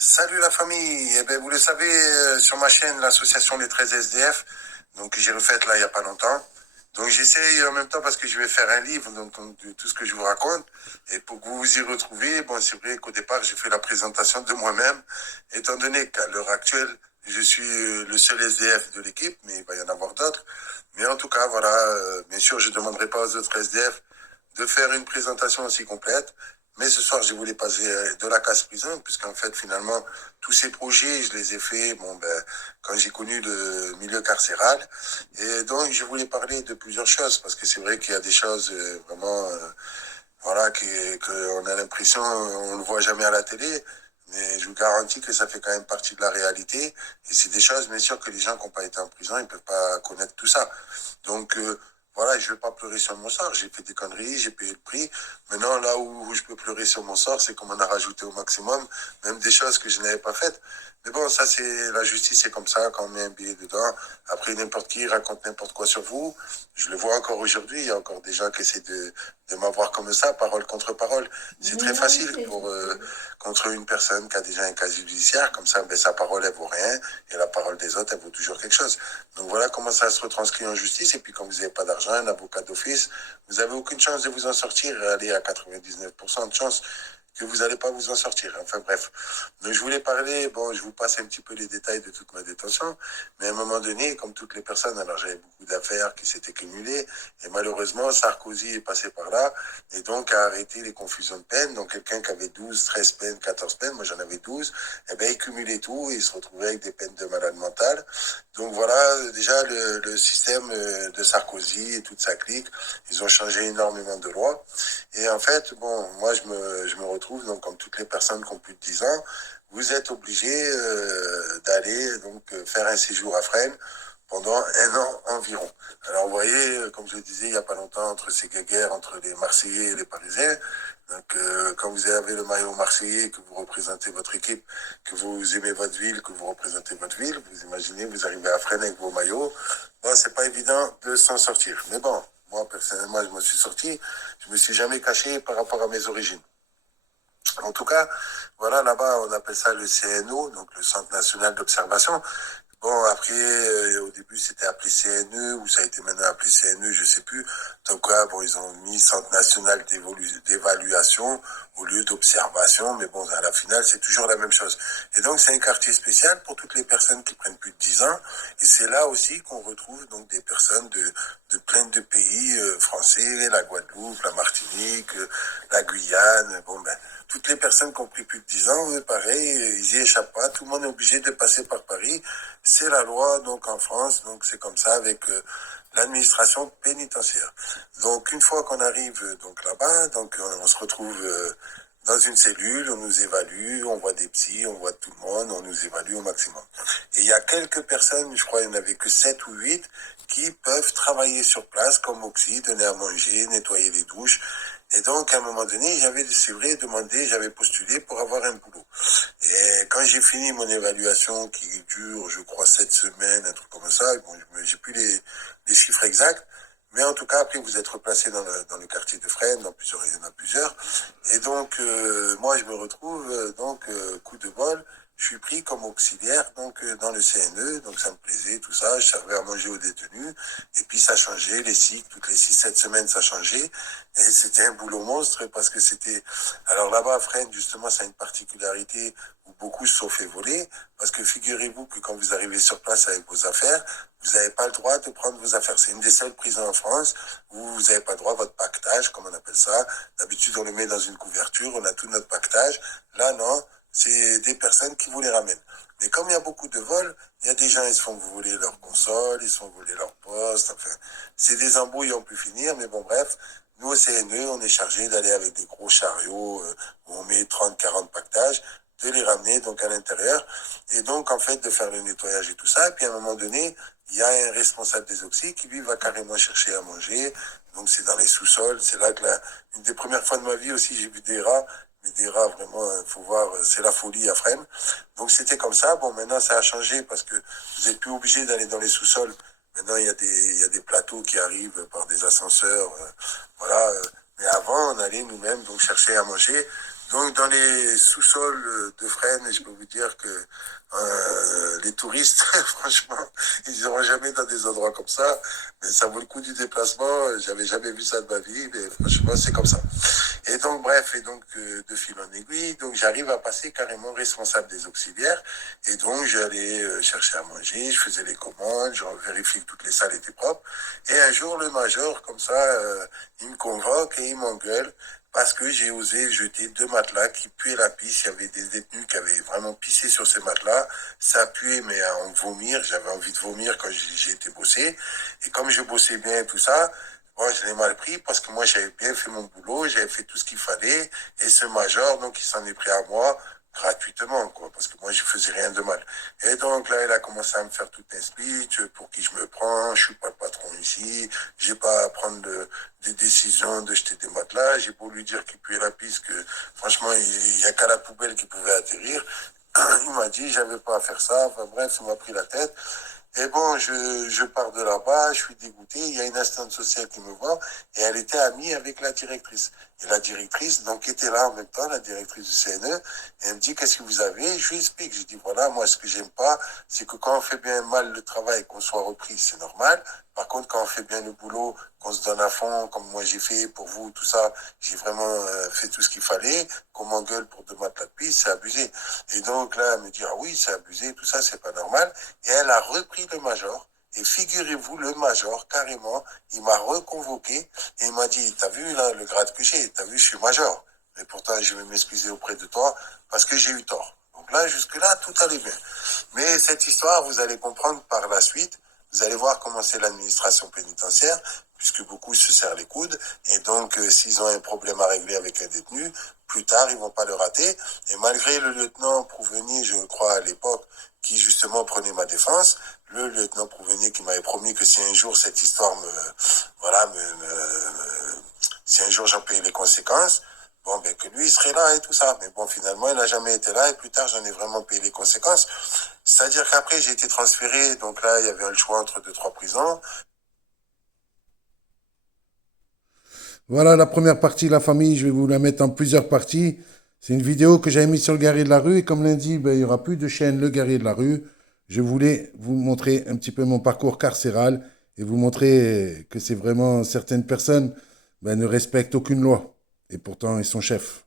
Salut la famille. Eh ben, vous le savez, sur ma chaîne, l'association des 13 SDF, donc j'ai refait là il n'y a pas longtemps. Donc j'essaye en même temps parce que je vais faire un livre de tout ce que je vous raconte. Et pour que vous vous y retrouviez, bon, c'est vrai qu'au départ, j'ai fait la présentation de moi-même, étant donné qu'à l'heure actuelle, je suis le seul SDF de l'équipe, mais il va y en avoir d'autres. Mais en tout cas, voilà, bien sûr, je ne demanderai pas aux autres SDF de faire une présentation aussi complète. Mais ce soir, je voulais passer de la casse prison, puisqu'en fait, finalement, tous ces projets, je les ai faits, bon, ben, quand j'ai connu le milieu carcéral. Et donc, je voulais parler de plusieurs choses, parce que c'est vrai qu'il y a des choses vraiment, voilà, qu'on a l'impression, on ne le voit jamais à la télé. Mais je vous garantis que ça fait quand même partie de la réalité. Et c'est des choses, bien sûr, que les gens qui n'ont pas été en prison, ils ne peuvent pas connaître tout ça. Donc, voilà, je ne vais pas pleurer sur mon sort. J'ai fait des conneries, j'ai payé le prix. Maintenant, là où je peux pleurer sur mon sort, c'est qu'on m'en a rajouté au maximum, même des choses que je n'avais pas faites. Mais bon, ça, c'est la justice, c'est comme ça, quand on met un billet dedans. Après, n'importe qui raconte n'importe quoi sur vous. Je le vois encore aujourd'hui. Il y a encore des gens qui essaient de m'avoir comme ça, parole contre parole. C'est très facile contre une personne qui a déjà un casier judiciaire. Comme ça, ben, sa parole, elle vaut rien. Et la parole des autres, elle vaut toujours quelque chose. Donc voilà comment ça se retranscrit en justice. Et puis quand vous n'avez pas d'argent, un avocat d'office, vous n'avez aucune chance de vous en sortir. Allez à 99% de chance que vous n'allez pas vous en sortir. Enfin bref. Donc je voulais parler, bon, je vous passe un petit peu les détails de toute ma détention, mais à un moment donné, comme toutes les personnes, alors j'avais beaucoup d'affaires qui s'étaient cumulées, et malheureusement, Sarkozy est passé par là, et donc a arrêté les confusions de peine. Donc quelqu'un qui avait 12, 13 peines, 14 peines, moi j'en avais 12, eh bien il cumulait tout, et il se retrouvait avec des peines de malade mental. Donc voilà, déjà le système de Sarkozy et toute sa clique, ils ont changé énormément de lois. Et en fait, bon, moi je me retrouve, donc comme toutes les personnes qui ont plus de 10 ans, vous êtes obligé d'aller donc faire un séjour à Fresnes pendant un an environ. Alors vous voyez, comme je le disais il n'y a pas longtemps, entre ces guerres entre les Marseillais et les Parisiens, donc quand vous avez le maillot marseillais, que vous représentez votre équipe, que vous aimez votre ville, que vous représentez votre ville, vous imaginez, vous arrivez à Fresnes avec vos maillots, bon, c'est pas évident de s'en sortir. Mais bon, moi personnellement, je me suis sorti, je me suis jamais caché par rapport à mes origines. En tout cas, voilà, là-bas, on appelle ça le CNO, donc le Centre national d'observation. Bon, après, au début, c'était appelé CNE, ou ça a été maintenant appelé CNE, je sais plus. Donc, quoi, bon, ils ont mis Centre national d'évaluation au lieu d'observation, mais bon, à la finale, c'est toujours la même chose. Et donc, c'est un quartier spécial pour toutes les personnes qui prennent plus de 10 ans. Et c'est là aussi qu'on retrouve donc des personnes de plein de pays français, la Guadeloupe, la Martinique, la Guyane, bon, ben, toutes les personnes qui ont pris plus de 10 ans, pareil, ils y échappent pas. Tout le monde est obligé de passer par Paris. C'est la loi, donc en France, donc c'est comme ça avec l'administration pénitentiaire. Donc une fois qu'on arrive donc là-bas, donc on se retrouve dans une cellule, on nous évalue, on voit des psys, on voit tout le monde, on nous évalue au maximum. Et il y a quelques personnes, je crois qu'il n'y en avait que 7 ou 8, qui peuvent travailler sur place comme oxy, donner à manger, nettoyer les douches. Et donc, à un moment donné, j'avais, c'est vrai, demandé, j'avais postulé pour avoir un boulot. Et quand j'ai fini mon évaluation qui dure, je crois, 7 semaines, un truc comme ça, bon, j'ai plus les chiffres exacts, mais en tout cas, après, vous êtes replacé dans le quartier de Fresnes, il y en a plusieurs. Et donc, moi, je me retrouve, coup de bol, je suis pris comme auxiliaire donc dans le CNE, donc ça me plaisait, tout ça, je servais à manger aux détenus, et puis ça changeait, les cycles, toutes les 6, 7 semaines, ça changeait, et c'était un boulot monstre parce que c'était... Alors là-bas, à Fresnes, justement, ça a une particularité où beaucoup se sont fait voler, parce que figurez-vous que quand vous arrivez sur place avec vos affaires, vous n'avez pas le droit de prendre vos affaires. C'est une des seules prisons en France où vous n'avez pas le droit à votre pactage, comme on appelle ça. D'habitude, on le met dans une couverture, on a tout notre pactage. Là, non, c'est des personnes qui vous les ramènent. Mais comme il y a beaucoup de vols, il y a des gens, ils se font voler leur console, ils se font voler leur poste, enfin, c'est des embrouilles, on peut finir, mais bon, bref, nous, au CNE, on est chargé d'aller avec des gros chariots où on met 30, 40 pactages, de les ramener donc à l'intérieur, et donc, en fait, de faire le nettoyage et tout ça, et puis à un moment donné, il y a un responsable des oxy qui, lui, va carrément chercher à manger, donc c'est dans les sous-sols, c'est là que une des premières fois de ma vie aussi, j'ai vu des rats, mais des rats, vraiment, il faut voir, c'est la folie à Fresnes. Donc c'était comme ça. Bon, maintenant, ça a changé parce que vous n'êtes plus obligé d'aller dans les sous-sols. Maintenant, il y a des plateaux qui arrivent par des ascenseurs. Voilà. Mais avant, on allait nous-mêmes donc chercher à manger. Donc, dans les sous-sols de Fresnes, je peux vous dire que les touristes, franchement, ils n'iront jamais dans des endroits comme ça. Mais ça vaut le coup du déplacement. J'avais jamais vu ça de ma vie, mais franchement, c'est comme ça. Et donc, bref, de fil en aiguille, donc j'arrive à passer carrément responsable des auxiliaires. Et donc, j'allais chercher à manger, je faisais les commandes, je vérifiais que toutes les salles étaient propres. Et un jour, le major, comme ça, il me convoque et il m'engueule parce que j'ai osé jeter 2 matelas qui puaient la pisse. Il y avait des détenus qui avaient vraiment pissé sur ces matelas. Ça puait, mais à en vomir. J'avais envie de vomir quand j'ai été bosser. Et comme je bossais bien et tout ça, bon, je l'ai mal pris parce que moi, j'avais bien fait mon boulot, j'avais fait tout ce qu'il fallait. Et ce major, donc, il s'en est pris à moi gratuitement, quoi, parce que moi, je faisais rien de mal. Et donc, là, il a commencé à me faire tout un speech, pour qui je me prends, je suis pas le patron ici, j'ai pas à prendre des décisions de jeter des matelas, j'ai beau lui dire qu'il puait la piste, que franchement, il y a qu'à la poubelle qui pouvait atterrir. Il m'a dit, j'avais pas à faire ça, enfin bref, il m'a pris la tête. Et bon, je pars de là-bas, je suis dégoûté. Il y a une assistante sociale qui me voit et elle était amie avec la directrice. Et la directrice, donc, était là en même temps, la directrice du CNE. Et elle me dit, qu'est-ce que vous avez? Je lui explique. Je dis, voilà, moi, ce que j'aime pas, c'est que quand on fait bien mal le travail, qu'on soit repris, c'est normal. Par contre, quand on fait bien le boulot, qu'on se donne à fond, comme moi j'ai fait pour vous, tout ça, j'ai vraiment fait tout ce qu'il fallait, qu'on m'engueule pour 2 matelas de pisse, c'est abusé. Et donc là, elle me dit, ah oui, c'est abusé, tout ça, c'est pas normal. Et elle a repris le major. Et figurez-vous, le major, carrément, il m'a reconvoqué et il m'a dit, t'as vu là le grade que j'ai, t'as vu, je suis major. Mais pourtant, je vais m'excuser auprès de toi parce que j'ai eu tort. Donc là, jusque-là, tout allait bien. Mais cette histoire, vous allez comprendre par la suite. Vous allez voir comment c'est l'administration pénitentiaire, puisque beaucoup se serrent les coudes. Et donc, s'ils ont un problème à régler avec un détenu, plus tard, ils vont pas le rater. Et malgré le lieutenant Prouvenier, je crois à l'époque, qui justement prenait ma défense, le lieutenant Prouvenier qui m'avait promis que si un jour cette histoire si un jour j'en payais les conséquences, bon, ben, que lui, il serait là et tout ça. Mais bon, finalement, il n'a jamais été là et plus tard, j'en ai vraiment payé les conséquences. C'est-à-dire qu'après, j'ai été transféré. Donc là, il y avait le choix entre 2, 3 prisons. Voilà la première partie, la famille. Je vais vous la mettre en plusieurs parties. C'est une vidéo que j'avais mise sur le guerrier de la rue. Et comme l'a dit, ben, il n'y aura plus de chaîne Le Guerrier de la rue. Je voulais vous montrer un petit peu mon parcours carcéral et vous montrer que c'est vraiment certaines personnes ben, ne respectent aucune loi. Et pourtant, ils sont chefs.